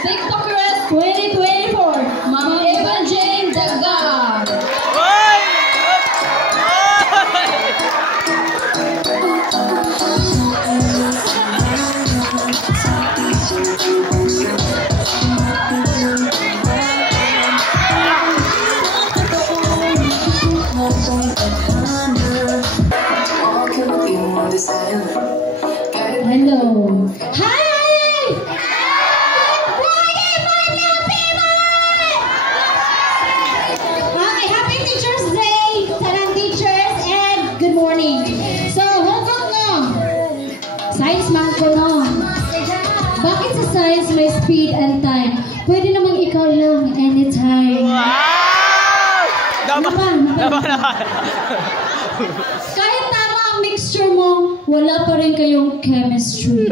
TikTokers 2024, Mama Evan Jane Daga. Hello. Hi! Good morning, mga people! Okay, happy Teacher's Day, Talang teachers, and good morning. So, hukong no. Science man ko no. Bakit sa science may speed and time? Pwede namang ikaw lang anytime. Wow! Kahit tama ang mixture mo, wala pa rin kayong chemistry.